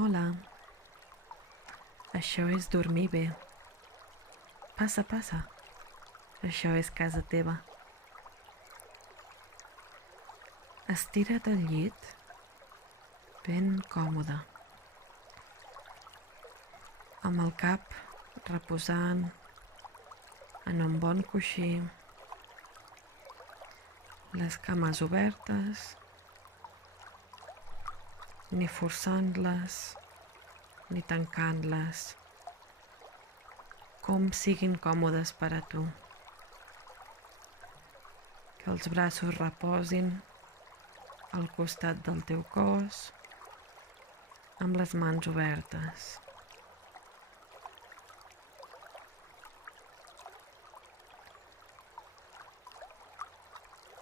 Hola, això és dormir bé. Passa, passa, això és casa teva. Estira't al llit, ben còmode, amb el cap reposant en un bon coixí, les cames obertes, ni forçant-les ni tancant-les, com siguin còmodes per a tu. Que els braços reposin al costat del teu cos, amb les mans obertes.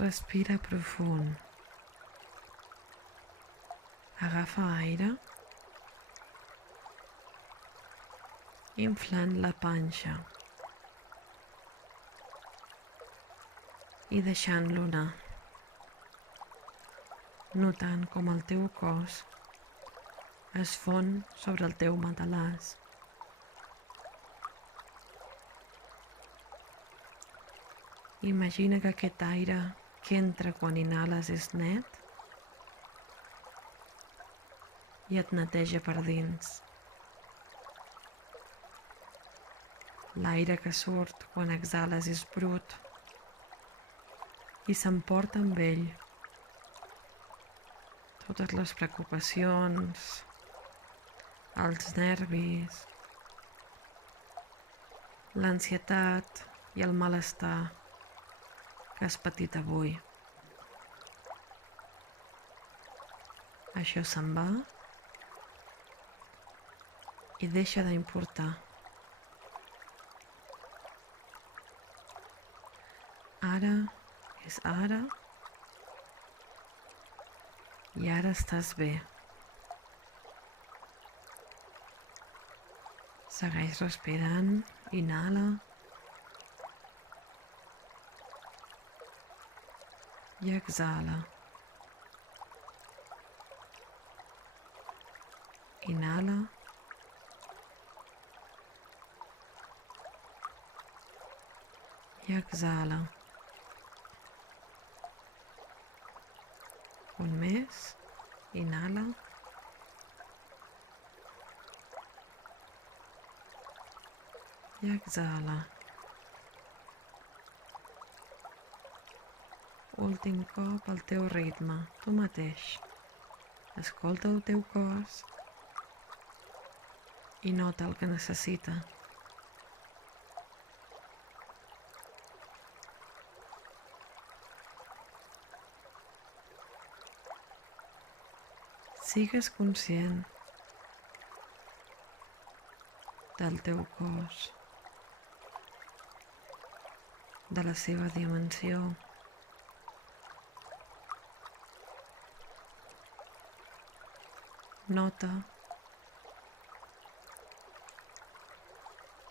Respira profund. Agafa aire, inflant la panxa i deixant-lo anar, notant com el teu cos es fon sobre el teu matalàs. Imagina que aquest aire que entra quan inhales és net i et neteja per dins. L'aire que surt quan exhales és brut i s'emporta amb ell totes les preocupacions, els nervis, l'ansietat i el malestar que has patit avui. Això se'n va i deixa d'importar. Ara és ara i ara estàs bé. Segueix respirant, inhala i exhala. Inhala i exhala. Un més, inhala i exhala. Últim cop al teu ritme, tu mateix. Escolta el teu cos i nota el que necessita. Sigues conscient del teu cos, de la seva dimensió. Nota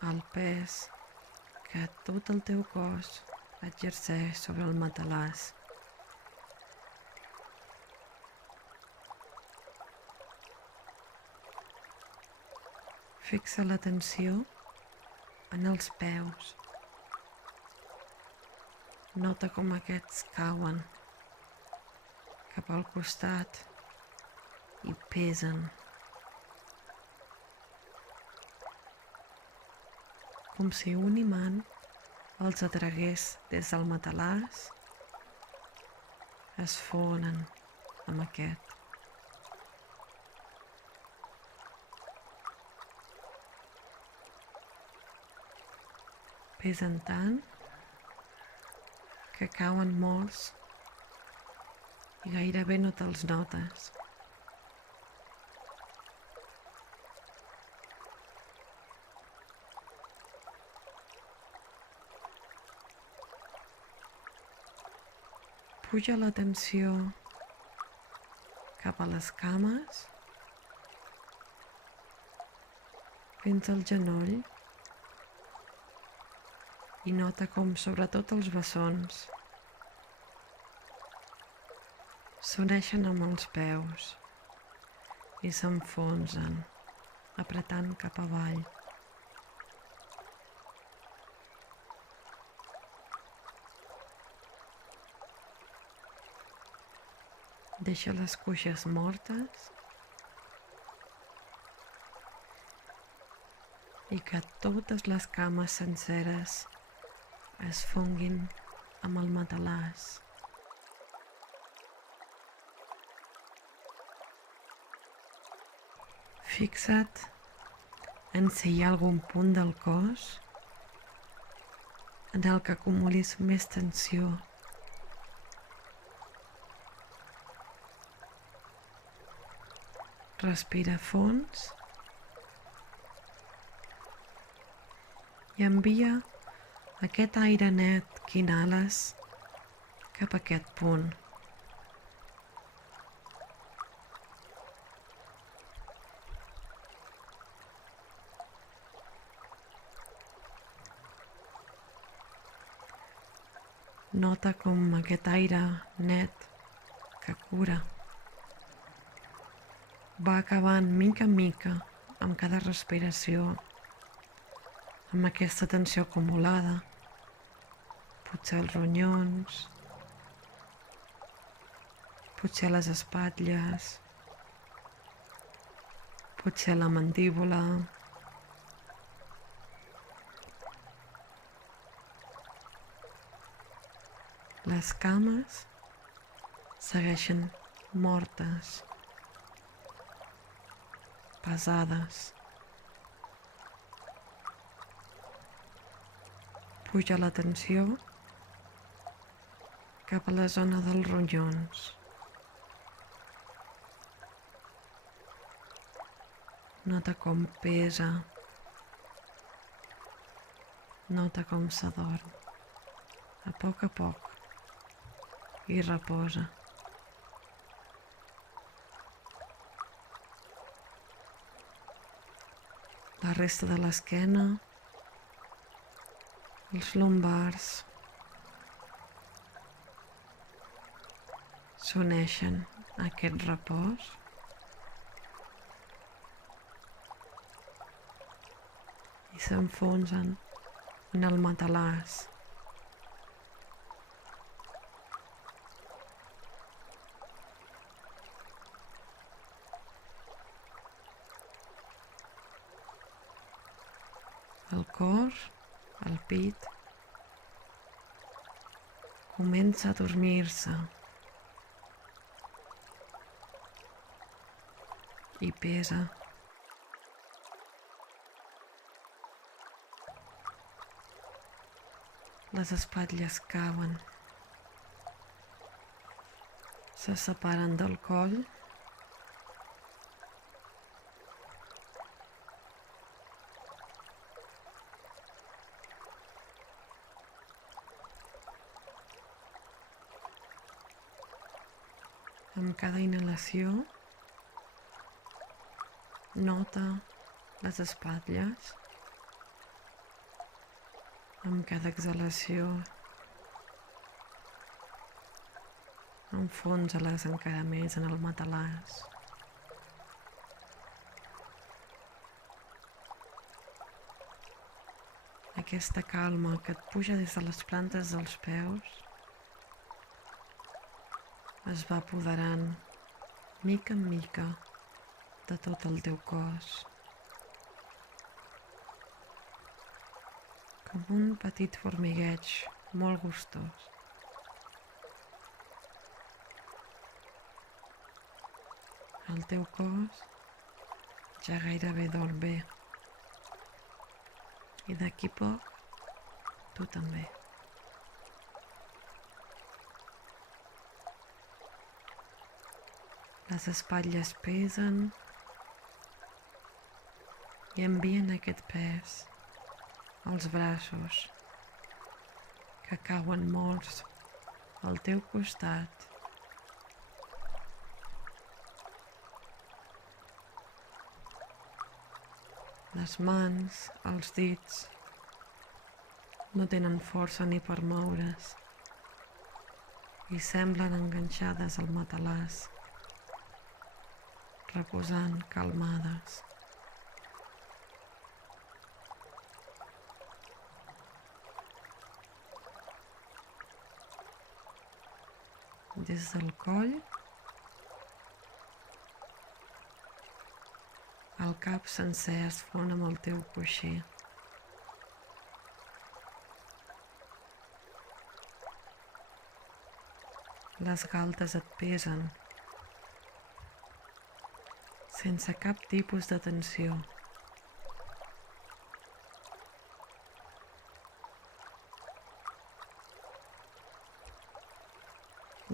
el pes que tot el teu cos exerceix sobre el matalàs. Fixa l'atenció en els peus. Nota com aquests cauen cap al costat i pesen. Com si un imant els atragués des del matalàs, es fonen amb aquest. Pesen tant que cauen molts i gairebé no te'ls notes. Puja l'atenció cap a les cames fins al genoll i nota com sobretot els bessons s'uneixen amb els peus i s'enfonsen, apretant cap avall. Deixa les cuixes mortes i que totes les cames senceres es fonguin amb el matalàs. Fixa't en si hi ha algun punt del cos en el que acumulis més tensió. Respira fons i envia aquest aire net que inhales cap a aquest punt. Nota com aquest aire net que cura va acabant mica en mica amb cada respiració, amb aquesta tensió acumulada, potser els ronyons, potser les espatlles, potser la mandíbula, les cames segueixen mortes, pesades. Puja la tensió cap a la zona dels ronyons. Nota com pesa. Nota com s'adorm. A poc i reposa. La resta de l'esquena, els lumbars, s'uneixen a aquest repòs i s'enfonsen en el matalàs. El cor, el pit, comença a dormir-se i pesa. Les espatlles cauen, se separen del coll amb cada inhalació. Nota les espatlles. Amb cada exhalació enfonsa-les encara més en el matalàs. Aquesta calma que et puja des de les plantes dels peus es va apoderant mica en mica de tot el teu cos, com un petit formigueig molt gustós. El teu cos ja gairebé dorm bé i d'aquí poc tu també. Les espatlles pesen i envien aquest pes als braços que cauen morts al teu costat. Les mans, els dits, no tenen força ni per moure's i semblen enganxades al matalàs, reposant calmades. Des del coll, el cap sencer es fon amb el teu coixí. Les galtes et pesen, sense cap tipus de tensió.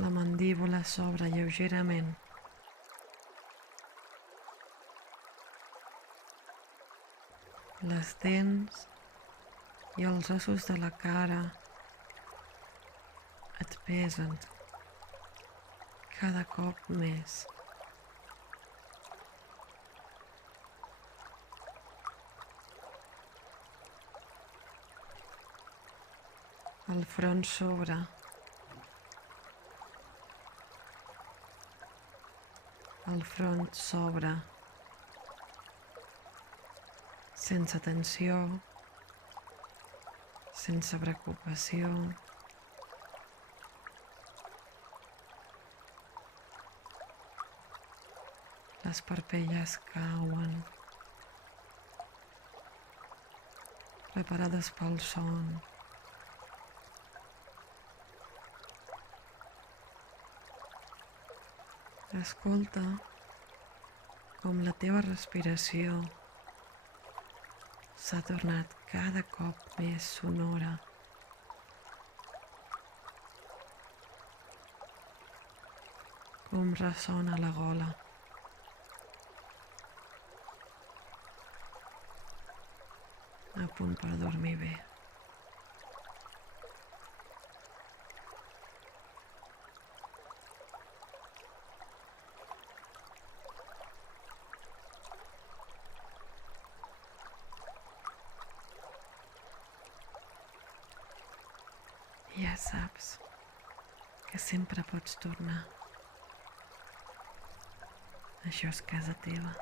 La mandíbula s'obre lleugerament. Les dents i els ossos de la cara et pesen cada cop més. El front s'obre. El front s'obre, sense tensió, sense preocupació. Les parpelles cauen, preparades pel son. Escolta com la teva respiració s'ha tornat cada cop més sonora. Com ressona la gola. A punt per dormir bé. Ja saps que sempre pots tornar. Això és casa teva.